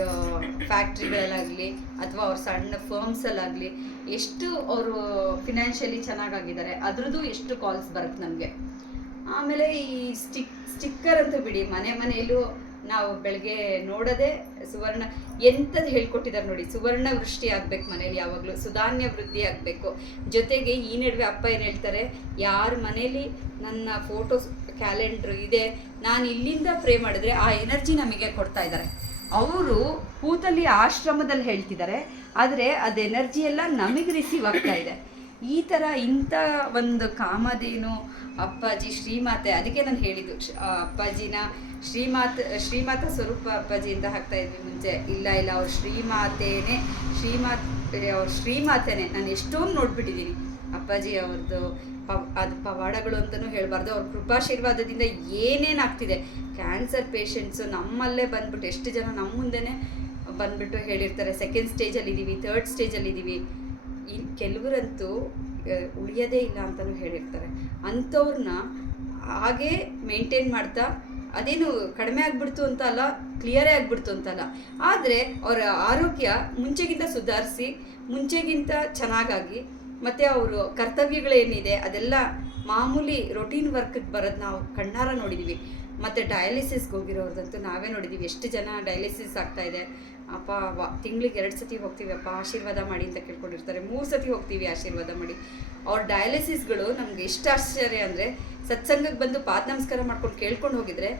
[SPEAKER 1] ಫ್ಯಾಕ್ಟ್ರಿಗಳಲ್ಲಾಗಲಿ ಅಥವಾ ಅವ್ರ ಸಣ್ಣ ಫರ್ಮ್ಸಲ್ಲಾಗಲಿ ಎಷ್ಟು ಅವರು ಫಿನಾನ್ಷಿಯಲಿ ಚೆನ್ನಾಗಾಗಿದ್ದಾರೆ, ಅದ್ರದ್ದು ಎಷ್ಟು ಕಾಲ್ಸ್ ಬರುತ್ತೆ ನಮಗೆ. ಆಮೇಲೆ ಈ ಸ್ಟಿಕ್, ಸ್ಟಿಕ್ಕರ್ ಅಂತ ಬಿಡಿ, ಮನೆ ಮನೆಯಲ್ಲೂ ನಾವು ಬೆಳಗ್ಗೆ ನೋಡದೆ ಸುವರ್ಣ, ಎಂಥದ್ದು ಹೇಳ್ಕೊಟ್ಟಿದ್ದಾರೆ ನೋಡಿ, ಸುವರ್ಣ ವೃಷ್ಟಿ ಆಗ್ಬೇಕು ಮನೇಲಿ ಯಾವಾಗಲೂ, ಸುಧಾನ್ಯ ವೃದ್ಧಿ ಆಗಬೇಕು. ಜೊತೆಗೆ ಈ ನಡುವೆ ಅಪ್ಪ ಏನು ಹೇಳ್ತಾರೆ, ಯಾರ ಮನೇಲಿ ನನ್ನ ಫೋಟೋ ಕ್ಯಾಲೆಂಡ್ರ್ ಇದೆ, ನಾನು ಇಲ್ಲಿಂದ ಪ್ರೇ ಮಾಡಿದ್ರೆ ಆ ಎನರ್ಜಿ ನಮಗೆ ಕೊಡ್ತಾ ಇದ್ದಾರೆ ಅವರು ಕೂತಲ್ಲಿ ಆಶ್ರಮದಲ್ಲಿ ಹೇಳ್ತಿದ್ದಾರೆ ಆದರೆ ಅದು ಎನರ್ಜಿ ಎಲ್ಲ ನಮಗೆ ರಿಸೀವ್ ಆಗ್ತಾ ಇದೆ. ಈ ಥರ ಇಂಥ ಒಂದು ಕಾಮಧೇನು ಅಪ್ಪಾಜಿ ಶ್ರೀಮಾತೆ, ಅದಕ್ಕೆ ನಾನು ಹೇಳಿದ್ದು ಅಪ್ಪಾಜಿನ ಶ್ರೀಮಾತ ಶ್ರೀಮಾತ ಸ್ವರೂಪ ಅಪ್ಪಾಜಿ ಅಂತ ಹಾಕ್ತಾ ಇದ್ವಿ ಮುಂಚೆ. ಇಲ್ಲ ಇಲ್ಲ, ಅವ್ರ ಶ್ರೀಮಾತೇನೆ, ಶ್ರೀಮಾತ್ ಅವ್ರ ಶ್ರೀಮಾತೆನೆ. ನಾನು ಎಷ್ಟೊಂದು ನೋಡ್ಬಿಟ್ಟಿದ್ದೀನಿ. ಅಪ್ಪಾಜಿ ಅವ್ರದ್ದು ಪವ, ಅದು ಪವಾಡಗಳು ಅಂತಲೂ ಹೇಳಬಾರ್ದು. ಅವ್ರ ಕೃಪಾಶೀರ್ವಾದದಿಂದ ಏನೇನು ಆಗ್ತಿದೆ. ಕ್ಯಾನ್ಸರ್ ಪೇಷಂಟ್ಸು ನಮ್ಮಲ್ಲೇ ಬಂದ್ಬಿಟ್ಟು, ಎಷ್ಟು ಜನ ನಮ್ಮ ಮುಂದೆನೇ ಬಂದ್ಬಿಟ್ಟು ಹೇಳಿರ್ತಾರೆ. ಸೆಕೆಂಡ್ ಸ್ಟೇಜಲ್ಲಿದ್ದೀವಿ ಥರ್ಡ್ ಸ್ಟೇಜಲ್ಲಿ ಇದ್ದೀವಿ ಇನ್, ಕೆಲವರಂತೂ ಉಳಿಯೋದೇ ಇಲ್ಲ ಅಂತಲೂ ಹೇಳಿರ್ತಾರೆ. ಅಂಥವ್ರನ್ನ ಹಾಗೇ ಮೇಂಟೈನ್ ಮಾಡ್ತಾ, ಅದೇನು ಕಡಿಮೆ ಆಗ್ಬಿಡ್ತು ಅಂತ ಅಲ್ಲ ಕ್ಲಿಯರೇ ಆಗ್ಬಿಡ್ತು ಅಂತಲ್ಲ ಆದರೆ ಅವರ ಆರೋಗ್ಯ ಮುಂಚೆಗಿಂತ ಸುಧಾರಿಸಿ, ಮುಂಚೆಗಿಂತ ಚೆನ್ನಾಗಾಗಿ, ಮತ್ತು ಅವರು ಕರ್ತವ್ಯಗಳೇನಿದೆ, ಅದೆಲ್ಲ ಮಾಮೂಲಿ ರೊಟೀನ್ ವರ್ಕಿಗೆ ಬರೋದು ನಾವು ಕಣ್ಣಾರ ನೋಡಿದ್ದೀವಿ ಮತ್ತು ಡಯಾಲಿಸಿಸ್ಗೆ ಹೋಗಿರೋರ್ದಂತೂ ನಾವೇ ನೋಡಿದ್ದೀವಿ ಎಷ್ಟು ಜನ ಡಯಾಲಿಸಿಸ್ ಆಗ್ತಾಯಿದೆ ಅಪ್ಪ, ವಾ, ತಿಂಗಳಿಗೆ ಎರಡು ಸತಿ ಹೋಗ್ತೀವಿ ಅಪ್ಪ ಆಶೀರ್ವಾದ ಮಾಡಿ ಅಂತ ಕೇಳ್ಕೊಂಡಿರ್ತಾರೆ. ಮೂರು ಸತಿ ಹೋಗ್ತೀವಿ ಆಶೀರ್ವಾದ ಮಾಡಿ. ಅವ್ರ ಡಯಾಲಿಸಿಸ್ಗಳು ನಮ್ಗೆ ಎಷ್ಟು ಆಶ್ಚರ್ಯ ಅಂದರೆ ಸತ್ಸಂಗಕ್ಕೆ ಬಂದು ಪಾದ ನಮಸ್ಕಾರ ಮಾಡ್ಕೊಂಡು ಕೇಳ್ಕೊಂಡು ಹೋಗಿದ್ರೆ,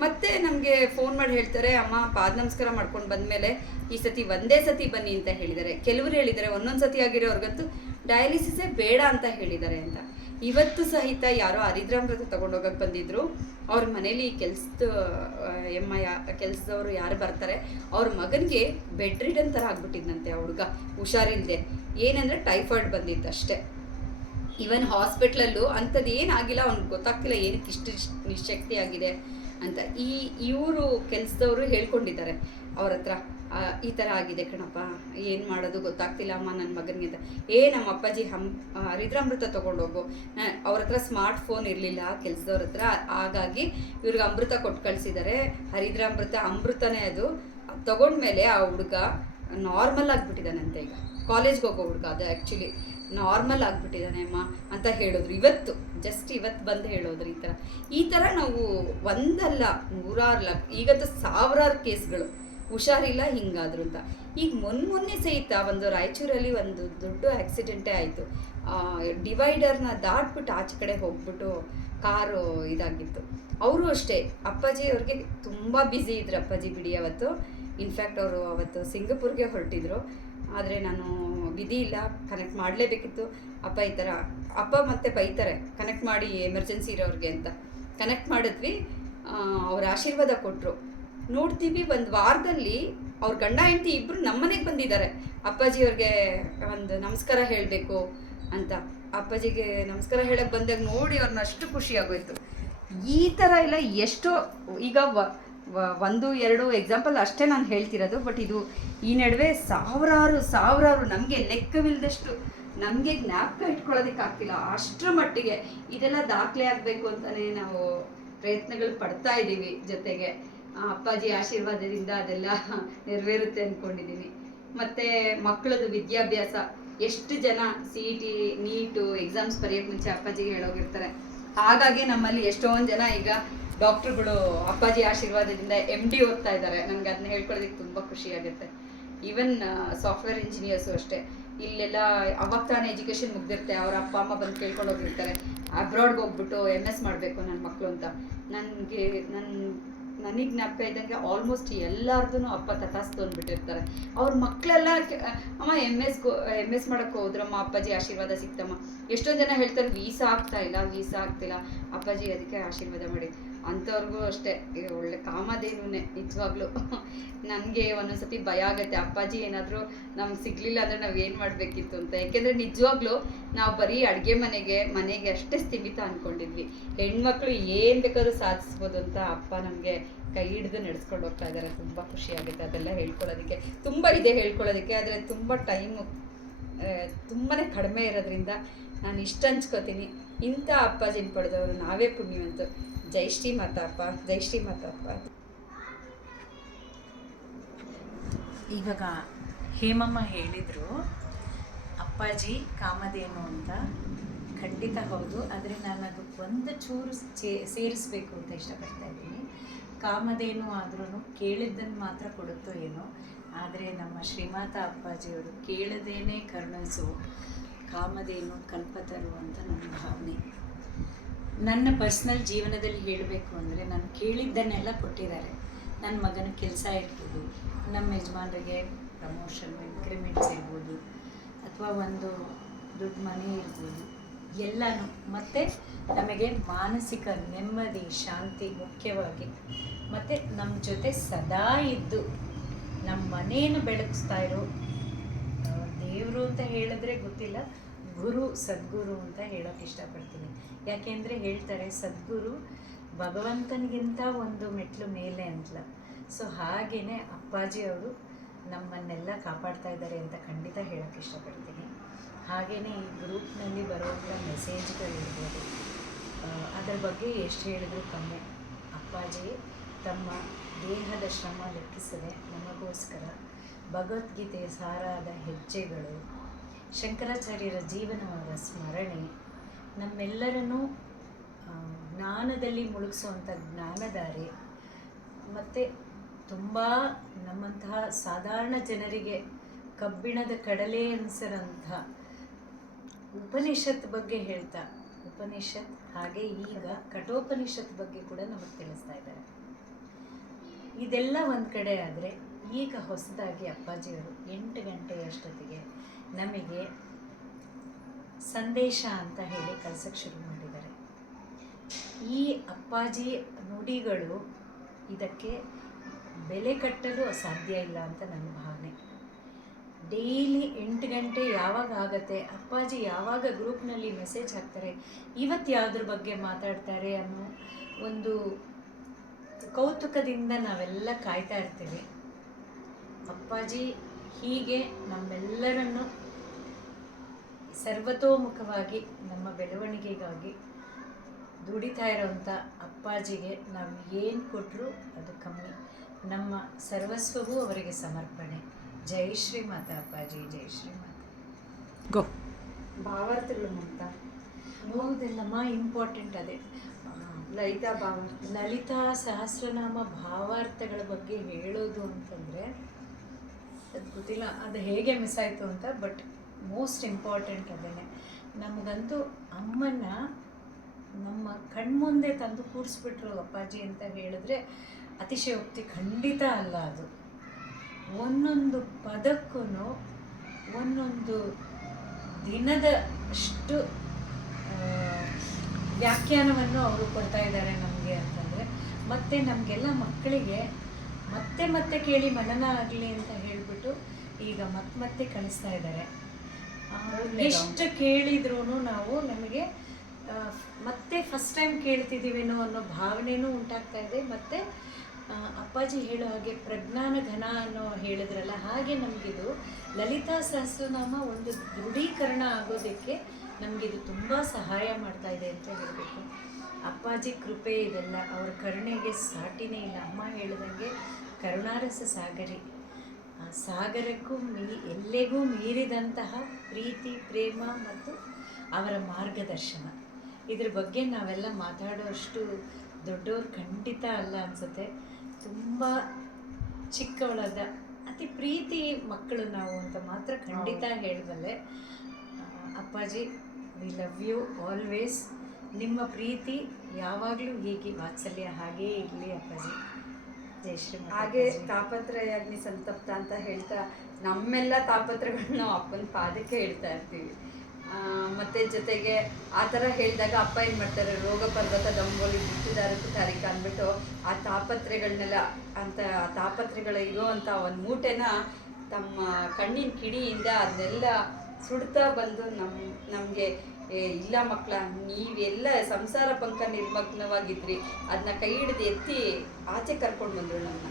[SPEAKER 1] ಮತ್ತೆ ನಮಗೆ ಫೋನ್ ಮಾಡಿ ಹೇಳ್ತಾರೆ, ಅಮ್ಮ, ಪಾದ ನಮಸ್ಕಾರ ಮಾಡ್ಕೊಂಡು ಬಂದಮೇಲೆ ಈ ಸತಿ ಒಂದೇ ಸತಿ ಬನ್ನಿ ಅಂತ ಹೇಳಿದ್ದಾರೆ. ಕೆಲವರು ಹೇಳಿದ್ದಾರೆ, ಒಂದೊಂದು ಸತಿ ಆಗಿರೋರ್ಗಂತೂ ಡಯಾಲಿಸಿಸೇ ಬೇಡ ಅಂತ ಹೇಳಿದ್ದಾರೆ ಅಂತ. ಇವತ್ತು ಸಹಿತ ಯಾರೋ ಹರಿದ್ರಾಮೃತ ತಗೊಂಡೋಗಕ್ಕೆ ಬಂದಿದ್ರು. ಅವ್ರ ಮನೇಲಿ ಕೆಲ್ಸದ ಎಮ್ಮ ಯಾ ಕೆಲಸದವರು ಯಾರು ಬರ್ತಾರೆ, ಅವ್ರ ಮಗನಿಗೆ ಬೆಡ್ ರಿಡನ್ ಥರ ಆಗ್ಬಿಟ್ಟಿದ್ನಂತೆ ಆ ಹುಡುಗ ಹುಷಾರಿಲ್ಲದೆ ಏನಂದರೆ ಟೈಫಾಯ್ಡ್ ಬಂದಿತ್ತು ಅಷ್ಟೇ. ಈವನ್ ಹಾಸ್ಪಿಟ್ಲಲ್ಲೂ ಅಂಥದ್ದು ಏನಾಗಿಲ್ಲ, ಅವ್ನಿಗೆ ಗೊತ್ತಾಗ್ತಿಲ್ಲ ಏನಕ್ಕೆ ಇಷ್ಟು ನಿಶಕ್ತಿ ಆಗಿದೆ ಅಂತ. ಈ, ಇವರು ಕೆಲಸದವರು ಹೇಳ್ಕೊಂಡಿದ್ದಾರೆ ಅವ್ರ ಹತ್ರ. ಈ ಥರ ಆಗಿದೆ ಕಣಪ್ಪ. ಏನು ಮಾಡೋದು ಗೊತ್ತಾಗ್ತಿಲ್ಲ ಅಮ್ಮ ನನ್ನ ಮಗನಿಗೆ ಅಂತ ಏ, ನಮ್ಮ ಅಪ್ಪಾಜಿ ಹಂ ಹರಿದ್ರಾಮೃತ ತೊಗೊಂಡೋಗು. ಅವ್ರ ಹತ್ರ ಸ್ಮಾರ್ಟ್ ಫೋನ್ ಇರಲಿಲ್ಲ, ಕೆಲಸದವ್ರ ಹತ್ರ. ಹಾಗಾಗಿ ಇವ್ರಿಗೆ ಅಮೃತ ಕೊಟ್ಟು ಕಳಿಸಿದ್ದಾರೆ ಹರಿದ್ರಾಮೃತ ಅಮೃತನೇ ಅದು. ತೊಗೊಂಡ್ಮೇಲೆ ಆ ಹುಡುಗ ನಾರ್ಮಲ್ ಆಗಿಬಿಟ್ಟಿದ್ದಾನಂತೆ ಈಗ. ಕಾಲೇಜ್ಗೆ ಹೋಗೋ ಹುಡುಗ ಅದು ಆ್ಯಕ್ಚುಲಿ ನಾರ್ಮಲ್ ಆಗಿಬಿಟ್ಟಿದ್ದಾನೆ ಅಮ್ಮ ಅಂತ ಹೇಳಿದ್ರು. ಇವತ್ತು ಜಸ್ಟ್ ಇವತ್ತು ಬಂದು ಹೇಳೋದ್ರು ಈ ಥರ ಈ ಥರ ನಾವು ಒಂದಲ್ಲ ನೂರಾರು ಲಕ್ ಈಗಂತೂ ಸಾವಿರಾರು ಕೇಸ್ಗಳು ಹುಷಾರಿಲ್ಲ, ಹಿಂಗಾದ್ರು ಅಂತ. ಈಗ ಮೊನ್ನೆ ಮೊನ್ನೆ ಸಹಿತ ಒಂದು ರಾಯಚೂರಲ್ಲಿ ಒಂದು ದೊಡ್ಡ ಆಕ್ಸಿಡೆಂಟೇ ಆಯಿತು. ಡಿವೈಡರ್ನ ದಾಟ್ಬಿಟ್ಟು ಆಚೆ ಕಡೆ ಹೋಗ್ಬಿಟ್ಟು ಕಾರು ಇದಾಗಿತ್ತು. ಅವರು ಅಷ್ಟೇ. ಅಪ್ಪಾಜಿ ಅವ್ರಿಗೆ ತುಂಬ ಬ್ಯುಸಿ ಇದ್ರು ಅಪ್ಪಾಜಿ ಬಿಡಿ ಅವತ್ತು. ಇನ್ಫ್ಯಾಕ್ಟ್ ಅವರು ಅವತ್ತು ಸಿಂಗಪುರ್ಗೆ ಹೊರಟಿದ್ರು. ಆದರೆ ನಾನು ವಿಧಿ ಇಲ್ಲ ಕನೆಕ್ಟ್ ಮಾಡಲೇಬೇಕಿತ್ತು. ಅಪ್ಪ ಈ ಥರ ಅಪ್ಪ ಮತ್ತೆ ಬೈತಾರೆ ಕನೆಕ್ಟ್ ಮಾಡಿ ಎಮರ್ಜೆನ್ಸಿ ಇರೋರಿಗೆ ಅಂತ. ಕನೆಕ್ಟ್ ಮಾಡಿದ್ವಿ. ಅವ್ರ ಆಶೀರ್ವಾದ ಕೊಟ್ಟರು ನೋಡ್ತೀವಿ, ಒಂದು ವಾರದಲ್ಲಿ ಅವ್ರ ಗಂಡ ಹೆಂಡತಿ ಇಬ್ಬರು ನಮ್ಮನೆಗೆ ಬಂದಿದ್ದಾರೆ ಅಪ್ಪಾಜಿಯವ್ರಿಗೆ ಒಂದು ನಮಸ್ಕಾರ ಹೇಳಬೇಕು ಅಂತ. ಅಪ್ಪಾಜಿಗೆ ನಮಸ್ಕಾರ ಹೇಳಕ್ಕೆ ಬಂದಾಗ ನೋಡಿ ಅವ್ರನ್ನ ಅಷ್ಟು ಖುಷಿ ಆಗೋಯ್ತು. ಈ ಥರ ಎಲ್ಲ ಎಷ್ಟೋ, ಈಗ ಒಂದು, ಎರಡು ಎಕ್ಸಾಂಪಲ್ ಅಷ್ಟೇ ನಾನು ಹೇಳ್ತಿರೋದು ಬಟ್ ಇದು ಈ ನಡುವೆ ಸಾವಿರಾರು ಸಾವಿರಾರು ನಮಗೆ ಲೆಕ್ಕವಿಲ್ಲದಷ್ಟು ನಮಗೆ ಜ್ಞಾಪಕ ಇಟ್ಕೊಳ್ಳೋದಕ್ಕಾಗ್ತಿಲ್ಲ ಅಷ್ಟರ ಮಟ್ಟಿಗೆ ಇದೆಲ್ಲ ದಾಖಲೆ ಆಗಬೇಕು ಅಂತಲೇ ನಾವು ಪ್ರಯತ್ನಗಳು ಪಡ್ತಾ ಇದ್ದೀವಿ ಜೊತೆಗೆ. ಅಪ್ಪಾಜಿ ಆಶೀರ್ವಾದದಿಂದ ಅದೆಲ್ಲ ನೆರವೇರುತ್ತೆ ಅಂದ್ಕೊಂಡಿದ್ದೀನಿ ಮತ್ತು ಮಕ್ಕಳದು ವಿದ್ಯಾಭ್ಯಾಸ. ಎಷ್ಟು ಜನ C E T NEET exams ಬರೆಯೋಕ್ಕೆ ಮುಂಚೆ ಅಪ್ಪಾಜಿಗೆ ಹೇಳೋಗಿರ್ತಾರೆ. ಹಾಗಾಗಿ ನಮ್ಮಲ್ಲಿ ಎಷ್ಟೊಂದು ಜನ ಈಗ ಡಾಕ್ಟ್ರುಗಳು ಅಪ್ಪಾಜಿ ಆಶೀರ್ವಾದದಿಂದ ಎಂ ಡಿ ಓದ್ತಾ ಇದ್ದಾರೆ. ನನಗೆ ಅದನ್ನ ಹೇಳ್ಕೊಳ್ಳೋದಕ್ಕೆ ತುಂಬ ಖುಷಿ ಆಗುತ್ತೆ. ಈವನ್ ಸಾಫ್ಟ್ವೇರ್ ಇಂಜಿನಿಯರ್ಸು ಅಷ್ಟೇ. ಇಲ್ಲೆಲ್ಲ ಅವಾಗ ತಾನೇ ಎಜುಕೇಷನ್ ಮುಗ್ದಿರುತ್ತೆ. ಅವ್ರ ಅಪ್ಪ, ಅಮ್ಮ ಬಂದು ಕೇಳ್ಕೊಂಡು ಹೋಗಿರ್ತಾರೆ. ಅಬ್ರಾಡ್ಗೆ ಹೋಗ್ಬಿಟ್ಟು ಎಂ ಎಸ್ ಮಾಡಬೇಕು ನನ್ನ ಮಕ್ಕಳು ಅಂತ. ನನಗೆ ನನ್ನ ನನಗೆ ಜ್ಞಾಪಕ ಇದ್ದಂಗೆ ಆಲ್ಮೋಸ್ಟ್ ಎಲ್ಲಾರ್ದು ಅಪ್ಪ ತಥಾಸ್ತು ಅಂದ್ಬಿಟ್ಟಿರ್ತಾರೆ ಅವ್ರ ಮಕ್ಕಳೆಲ್ಲ ಅಮ್ಮ ಎಂ ಎಸ್ ಎಂ ಎಸ್ ಮಾಡೋಕ್ಕೆ ಹೋದ್ರಮ್ಮ, ಅಪ್ಪಾಜಿ ಆಶೀರ್ವಾದ ಸಿಕ್ತಮ್ಮ. ಎಷ್ಟೊಂದ್ ಜನ ಹೇಳ್ತಾರೆ, ವೀಸಾ ಆಗ್ತಾ ಇಲ್ಲ, ವೀಸಾ ಆಗ್ತಿಲ್ಲ. ಅಪ್ಪಾಜಿ ಅದಕ್ಕೆ ಆಶೀರ್ವಾದ ಮಾಡಿ. ಅಂಥವ್ರಿಗೂ ಅಷ್ಟೇ. ಒಳ್ಳೆ ಕಾಮಧೇನುನೆ ನಿಜವಾಗ್ಲೂ. ನನಗೆ ಒಂದೊಂದ್ಸತಿ ಭಯ ಆಗುತ್ತೆ. ಅಪ್ಪಾಜಿ ಏನಾದರೂ ನಮ್ಗೆ ಸಿಗ್ಲಿಲ್ಲ ಅಂದರೆ ನಾವು ಏನು ಮಾಡಬೇಕಿತ್ತು ಅಂತ. ಯಾಕೆಂದರೆ ನಿಜವಾಗ್ಲೂ ನಾವು ಬರೀ ಅಡುಗೆ ಮನೆಗೆ ಮನೆಗೆ ಅಷ್ಟೇ ಸ್ಥಿಮಿತ ಅಂದ್ಕೊಂಡಿದ್ವಿ ಹೆಣ್ಮಕ್ಳು ಏನು ಬೇಕಾದ್ರೂ ಸಾಧಿಸ್ಬೋದು ಅಂತ ಅಪ್ಪ ನಮಗೆ ಕೈ ಹಿಡಿದು ನಡೆಸ್ಕೊಂಡು ಹೋಗ್ತಾ ಇದ್ದಾರೆ ತುಂಬ ಖುಷಿಯಾಗುತ್ತೆ ಅದೆಲ್ಲ ಹೇಳ್ಕೊಳ್ಳೋದಕ್ಕೆ. ತುಂಬ ಇದೆ ಹೇಳ್ಕೊಳ್ಳೋದಕ್ಕೆ, ಆದರೆ ತುಂಬ ಟೈಮು ತುಂಬಾ ಕಡಿಮೆ ಇರೋದ್ರಿಂದ ನಾನು ಇಷ್ಟು ಹಂಚ್ಕೋತೀನಿ. ಇಂಥ ಅಪ್ಪಾಜಿನ ಪಡೆದವರು ನಾವೇ ಪುಣ್ಯವಂತು ಜೈ ಶ್ರೀ ಮಾತಾಪ್ಪ ಜೈ ಶ್ರೀ ಮಾತಾಪ್ಪ
[SPEAKER 2] ಇವಾಗ ಹೇಮಮ್ಮ ಹೇಳಿದರು, ಅಪ್ಪಾಜಿ ಕಾಮಧೇನು ಅಂತ. ಖಂಡಿತ ಹೌದು, ಆದರೆ ನಾನು ಅದಕ್ಕೆ ಒಂದು ಚೂರು ಸೇರಿಸ್ಬೇಕು ಅಂತ ಇಷ್ಟಪಡ್ತಾ ಇದ್ದೀನಿ. ಕಾಮಧೇನು ಆದ್ರೂ ಕೇಳಿದ್ದನ್ನು ಮಾತ್ರ ಕೊಡುತ್ತೋ ಏನೋ, ಆದರೆ ನಮ್ಮ ಶ್ರೀಮಾತ ಅಪ್ಪಾಜಿಯವರು ಕೇಳದೇನೆ ಕರುಣಿಸು ಕಾಮಧೇನು ಕಲ್ಪತರು ಅಂತ ನನ್ನ ಭಾವನೆ. ನನ್ನ ಪರ್ಸ್ನಲ್ ಜೀವನದಲ್ಲಿ ಹೇಳಬೇಕು ಅಂದರೆ ನಾನು ಕೇಳಿದ್ದನ್ನೆಲ್ಲ ಕೊಟ್ಟಿದ್ದಾರೆ. ನನ್ನ ಮಗನ ಕೆಲಸ ಇರ್ಬೋದು ನಮ್ಮ ಯಜಮಾನರಿಗೆ ಪ್ರಮೋಷನ್ ಇನ್ಕ್ರಿಮೆಂಟ್ಸ್ ಇರ್ಬೋದು, ಅಥವಾ ಒಂದು ದುಡ್ಡು ಮನೆ ಇರ್ಬೋದು, ಎಲ್ಲನೂ. ಮತ್ತು ನಮಗೆ ಮಾನಸಿಕ ನೆಮ್ಮದಿ, ಶಾಂತಿ ಮುಖ್ಯವಾಗಿ. ಮತ್ತು ನಮ್ಮ ಜೊತೆ ಸದಾ ಇದ್ದು ನಮ್ಮ ಮನೆಯನ್ನು ಬೆಳಗಿಸ್ತಾ ಇರೋ. ದೇವರು ಅಂತ ಹೇಳಿದ್ರೆ ಗೊತ್ತಿಲ್ಲ. ಗುರು, ಸದ್ಗುರು ಅಂತ ಹೇಳೋಕೆ ಇಷ್ಟಪಡ್ತೀನಿ. ಯಾಕೆಂದರೆ ಹೇಳ್ತಾರೆ, ಸದ್ಗುರು ಭಗವಂತನಿಗಿಂತ ಒಂದು ಮೆಟ್ಲು ಮೇಲೆ ಅಂತಲ ಸೊ ಹಾಗೆಯೇ ಅಪ್ಪಾಜಿ ಅವರು ನಮ್ಮನ್ನೆಲ್ಲ ಕಾಪಾಡ್ತಾ ಇದ್ದಾರೆ ಅಂತ ಖಂಡಿತ ಹೇಳೋಕ್ಕೆ ಇಷ್ಟಪಡ್ತೀನಿ. ಹಾಗೆಯೇ ಈ ಗ್ರೂಪ್ನಲ್ಲಿ ಬರುವಂಥ ಮೆಸೇಜ್ಗಳಿರ್ಬೋದು ಅದರ ಬಗ್ಗೆ ಎಷ್ಟು ಹೇಳಿದ್ರು ಕಮ್ಮಿ. ಅಪ್ಪಾಜಿ ತಮ್ಮ ದೇಹದ ಶ್ರಮ ಲೆಕ್ಕಿಸದೆ ನಮಗೋಸ್ಕರ ಭಗವದ್ಗೀತೆಯ ಸಾರಾದ ಹೆಜ್ಜೆಗಳು ಶಂಕರಾಚಾರ್ಯರ ಜೀವನವಾದ ಸ್ಮರಣೆ, ನಮ್ಮೆಲ್ಲರನ್ನೂ ಜ್ಞಾನದಲ್ಲಿ ಮುಳುಗಿಸುವಂಥ ಜ್ಞಾನಧಾರೆ, ಮತ್ತು ತುಂಬ ನಮ್ಮಂತಹ ಸಾಧಾರಣ ಜನರಿಗೆ ಕಬ್ಬಿಣದ ಕಡಲೆ ಅನಿಸರಂಥ ಉಪನಿಷತ್ ಬಗ್ಗೆ ಹೇಳ್ತಾ, ಉಪನಿಷತ್ ಹಾಗೆ ಈಗ ಕಠೋಪನಿಷತ್ ಬಗ್ಗೆ ಕೂಡ ನಮಗೆ ತಿಳಿಸ್ತಾ ಇದ್ದಾರೆ. ಇದೆಲ್ಲ ಒಂದು ಕಡೆ ಆದರೆ ಈಗ ಹೊಸದಾಗಿ ಅಪ್ಪಾಜಿಯವರು ಎಂಟು ಗಂಟೆಯಷ್ಟೊತ್ತಿಗೆ ನಮಗೆ ಸಂದೇಶ ಅಂತ ಹೇಳಿ ಕಳ್ಸಕ್ಕೆ ಶುರು ಮಾಡಿದ್ದಾರೆ. ಈ ಅಪ್ಪಾಜಿ ನುಡಿಗಳು ಇದಕ್ಕೆ ಬೆಲೆ ಕಟ್ಟಲು ಸಾಧ್ಯ ಇಲ್ಲ ಅಂತ ನನ್ನ ಭಾವನೆ. ಡೈಲಿ ಎಂಟು ಗಂಟೆ ಯಾವಾಗ ಆಗತ್ತೆ? ಅಪ್ಪಾಜಿ ಯಾವಾಗ ಗ್ರೂಪ್ನಲ್ಲಿ ಮೆಸೇಜ್ ಹಾಕ್ತಾರೆ? ಇವತ್ತು ಯಾವುದ್ರ ಬಗ್ಗೆ ಮಾತಾಡ್ತಾರೆ ಅನ್ನೋ ಒಂದು ಕೌತುಕದಿಂದ ನಾವೆಲ್ಲ ಕಾಯ್ತಾ ಇರ್ತೀವಿ. ಅಪ್ಪಾಜಿ ಹೀಗೆ ನಮ್ಮೆಲ್ಲರನ್ನು ಸರ್ವತೋಮುಖವಾಗಿ ನಮ್ಮ ಬೆಳವಣಿಗೆಗಾಗಿ ದುಡಿತಾ ಇರೋವಂಥ ಅಪ್ಪಾಜಿಗೆ ನಾವು ಏನು ಕೊಟ್ಟರು ಅದು ಕಮ್ಮಿ. ನಮ್ಮ ಸರ್ವಸ್ವವೂ ಅವರಿಗೆ ಸಮರ್ಪಣೆ. ಜೈ ಶ್ರೀ ಮಾತಾ ಅಪ್ಪಾಜಿ ಜೈ ಶ್ರೀ ಮಾತಾ
[SPEAKER 3] ಗೋ.
[SPEAKER 1] ಭಾವಾರ್ಥಗಳು ಅಂತ
[SPEAKER 2] ಹೌದಲ್ಲಮ್ಮ ಇಂಪಾರ್ಟೆಂಟ್ ಅದೇ
[SPEAKER 1] ಲಲಿತಾ ಭಾವ
[SPEAKER 2] ಲಲಿತಾ ಸಹಸ್ರನಾಮ ಭಾವಾರ್ಥಗಳ ಬಗ್ಗೆ ಹೇಳೋದು ಅಂತಂದರೆ ಅದು ಗೊತ್ತಿಲ್ಲ ಅದು ಹೇಗೆ ಮಿಸ್ ಆಯಿತು ಅಂತ ಬಟ್ ಮೋಸ್ಟ್ ಇಂಪಾರ್ಟೆಂಟ್ ಅದೇನೆ ನಮಗಂತೂ ಅಮ್ಮನ ನಮ್ಮ ಕಣ್ಮುಂದೆ ತಂದು ಕೂರಿಸ್ಬಿಟ್ರು ಅಪ್ಪಾಜಿ ಅಂತ ಹೇಳಿದ್ರೆ ಅತಿಶಯೋಕ್ತಿ ಖಂಡಿತ ಅಲ್ಲ ಅದು. ಒಂದೊಂದು ಪದಕ್ಕೂ ಒಂದೊಂದು ದಿನದ ಅಷ್ಟು ವ್ಯಾಖ್ಯಾನವನ್ನು ಅವರು ಕೊಡ್ತಾ ಇದ್ದಾರೆ ನಮಗೆ ಅಂತಂದರೆ. ಮತ್ತೆ ನಮಗೆಲ್ಲ ಮಕ್ಕಳಿಗೆ ಮತ್ತೆ ಮತ್ತೆ ಕೇಳಿ ಮನನ ಆಗಲಿ ಅಂತ ಹೇಳಿಬಿಟ್ಟು ಈಗ ಮತ್ತೆ ಮತ್ತೆ ಕಳಿಸ್ತಾ ಇದ್ದಾರೆ. ಎಷ್ಟು ಕೇಳಿದ್ರೂ ನಾವು ನಮಗೆ ಮತ್ತೆ ಫಸ್ಟ್ ಟೈಮ್ ಕೇಳ್ತಿದ್ದೀವೇನೋ ಅನ್ನೋ ಭಾವನೆನೂ ಉಂಟಾಗ್ತಾ ಇದೆ. ಮತ್ತು ಅಪ್ಪಾಜಿ ಹೇಳೋ ಹಾಗೆ ಪ್ರಜ್ಞಾನ ಘನ ಅನ್ನೋ ಹೇಳಿದ್ರಲ್ಲ, ಹಾಗೆ ನಮಗಿದು ಲಲಿತಾ ಸಹಸ್ರನಾಮ ಒಂದು ದೃಢೀಕರಣ ಆಗೋದಕ್ಕೆ ನಮಗಿದು ತುಂಬ ಸಹಾಯ ಮಾಡ್ತಾ ಇದೆ ಅಂತ ಹೇಳಬೇಕು. ಅಪ್ಪಾಜಿ ಕೃಪೆ ಇದೆಲ್ಲ, ಅವ್ರ ಕರುಣೆಗೆ ಸಾಟಿನೇ ಇಲ್ಲ. ಅಮ್ಮ ಹೇಳಿದಂಗೆ, ಕರುಣಾರಸ ಸಾಗರಿ ಸಾಗರಕ್ಕೂ ಮೀ ಎಲ್ಲೆಗೂ ಮೀರಿದಂತಹ ಪ್ರೀತಿ ಪ್ರೇಮ ಮತ್ತು ಅವರ ಮಾರ್ಗದರ್ಶನ. ಇದ್ರ ಬಗ್ಗೆ ನಾವೆಲ್ಲ ಮಾತಾಡೋಷ್ಟು ದೊಡ್ಡವ್ರು ಖಂಡಿತ ಅಲ್ಲ ಅನಿಸುತ್ತೆ. ತುಂಬ ಚಿಕ್ಕವಳಾದ ಅತಿ ಪ್ರೀತಿ ಮಕ್ಕಳು ನಾವು ಅಂತ ಮಾತ್ರ ಖಂಡಿತ ಹೇಳಬಲ್ಲೆ. ಅಪ್ಪಾಜಿ ವಿ ಲವ್ ಯು ಆಲ್ವೇಸ್ ನಿಮ್ಮ ಪ್ರೀತಿ ಯಾವಾಗಲೂ ಹೀಗೆ ವಾತ್ಸಲ್ಯ ಹಾಗೇ ಇರಲಿ ಅಪ್ಪಾಜಿ.
[SPEAKER 1] ಹಾಗೆ ತಾಪತ್ರಯಾಗ್ನಿ ಸಂತಪ್ತ ಅಂತ ಹೇಳ್ತಾ ನಮ್ಮೆಲ್ಲ ತಾಪತ್ರಗಳನ್ನ ಅಪ್ಪನ ಪಾದಕ್ಕೆ ಹೇಳ್ತಾ ಇರ್ತೀವಿ. ಮತ್ತೆ ಜೊತೆಗೆ ಆ ಥರ ಹೇಳಿದಾಗ ಅಪ್ಪ ಏನು ಮಾಡ್ತಾರೆ ರೋಗ ಪರ್ವತ ದಂಬೋಲಿ ಬಿಟ್ಟಿದಾರಕ್ಕೆ ತಾರೀಕ ಅಂದ್ಬಿಟ್ಟು ಆ ತಾಪತ್ರೆಗಳನ್ನೆಲ್ಲ ಅಂತ ಆ ತಾಪತ್ರೆಗಳ ಅಂತ ಒಂದು ಮೂಟೆನ ತಮ್ಮ ಕಣ್ಣಿನ ಕಿಡಿಯಿಂದ ಅದನ್ನೆಲ್ಲ ಸುಡ್ತಾ ಬಂದು ನಮ್ಮ ನಮಗೆ ಇಲ್ಲ ಮಕ್ಕಳ, ನೀವೆಲ್ಲ ಸಂಸಾರ ಪಂಕ ನಿರ್ಮಗ್ನವಾಗಿದ್ರಿ. ಅದನ್ನ ಕೈ ಹಿಡಿದು ಎತ್ತಿ ಆಚೆ ಕರ್ಕೊಂಡು ಬಂದರು ನಮ್ಮ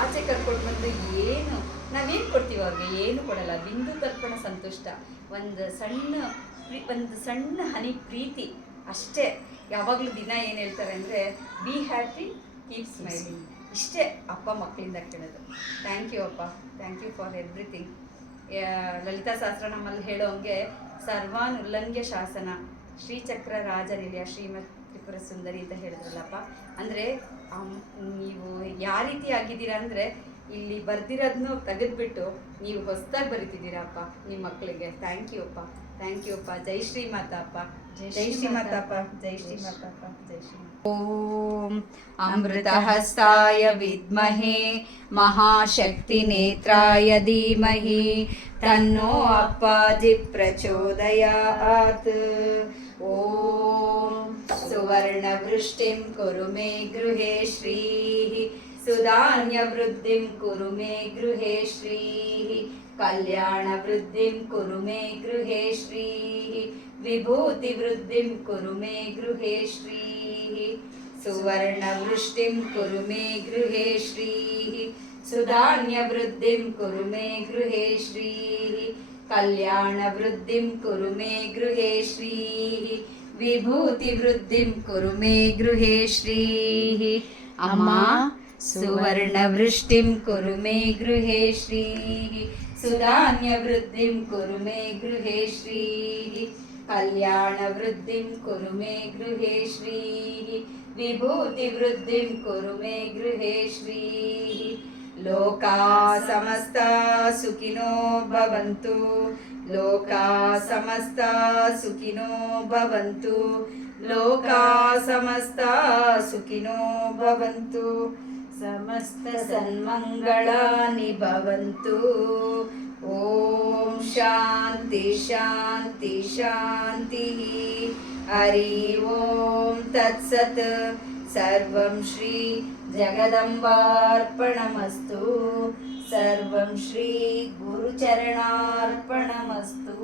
[SPEAKER 1] ಆಚೆ ಕರ್ಕೊಂಡು ಬಂದು ಏನು? ನಾವೇನು ಕೊಡ್ತೀವಿ ಅವ್ರಿಗೆ? ಏನು ಕೊಡಲ್ಲ. ಬಿಂದು ತರ್ಪಣ ಸಂತುಷ್ಟ. ಒಂದು ಸಣ್ಣ ಒಂದು ಸಣ್ಣ ಹನಿ ಪ್ರೀತಿ ಅಷ್ಟೇ. ಯಾವಾಗಲೂ ದಿನ ಏನು ಹೇಳ್ತಾರೆ ಅಂದರೆ ಬಿ ಹ್ಯಾಪಿ ಕೀಪ್ ಸ್ಮೈಲಿಂಗ್ ಇಷ್ಟೇ ಅಪ್ಪ ಮಕ್ಕಳಿಂದ ಕೇಳೋದು. ಥ್ಯಾಂಕ್ ಯು ಅಪ್ಪ. Thank you for everything Lalitha ನಮ್ಮಲ್ಲಿ ಹೇಳೋ ಹಂಗೆ ಸರ್ವಾನುಲ್ಲಂಘ್ಯ ಶಾಸನ, ಶ್ರೀಚಕ್ರ ರಾಜನಿಲಯ ಶ್ರೀಮತ್ ತ್ರಿಪುರ ಸುಂದರಿ ಅಂತ ಹೇಳಿದ್ರಲ್ಲಪ್ಪ. ಅಂದರೆ ನೀವು ಯಾವ ರೀತಿ ಆಗಿದ್ದೀರಾ ಅಂದರೆ, ಇಲ್ಲಿ ಬರ್ದಿರೋದನ್ನು ತೆಗೆದ್ಬಿಟ್ಟು ನೀವು ಹೊಸದಾಗಿ ಬರಿತಿದ್ದೀರಪ್ಪ, ನಿಮ್ಮ ಮಕ್ಕಳಿಗೆ ಥ್ಯಾಂಕ್ ಯು ಅಪ್ಪ. థ్యాంక్ యూ అప్ప జై శ్రీ మాత అప్ప జై శ్రీ మాత అప్ప జై శ్రీ మాత అప్ప జై శ్రీ ఓం అమృతహస్తాయ విద్మహే మహాశక్తినేత్రాయ ధీమహి తన్నో అప్పాజి ప్రచోదయాత్ ఓం सुवर्णवृष्टिं कुरु मे गृहे श्रीः सुधान्यवृद्धिं कुरु मे गृहे श्रीः कल्याणवृद्धिं कुरु मे गृहे श्रीः विभूतिवृद्धिं कुरु मे गृहे श्रीः सुवर्णवृष्टिं कुरु मे गृहे श्रीः सुधान्यवृद्धिं कुरु मे गृहे श्रीः कल्याणवृद्धिं कुरु मे गृहे श्रीः विभूतिवृद्धिं कुरु मे गृहे श्रीः। अम्मा सुवर्णवृष्टिं कुरु मे गृहे श्रीः सुधान्यवृद्धिं कुरु मे गृहे श्रीः कल्याणवृद्धिं कुरु मे गृहे श्रीः विभूतिवृद्धिं कुरु मे गृहे श्रीः लोका समस्ता सुखिनो भवन्तु लोका समस्ता सुखिनो भवन्तु लोका समस्ता सुखिनो भवन्तु समस्तसन्मङ्गलानि भवन्तु ॐ शान्ति शान्ति शान्तिः हरि ॐ तत्सत् सर्वं श्री जगदम्बार्पणमस्तु सर्वं श्री गुरुचरणार्पणमस्तु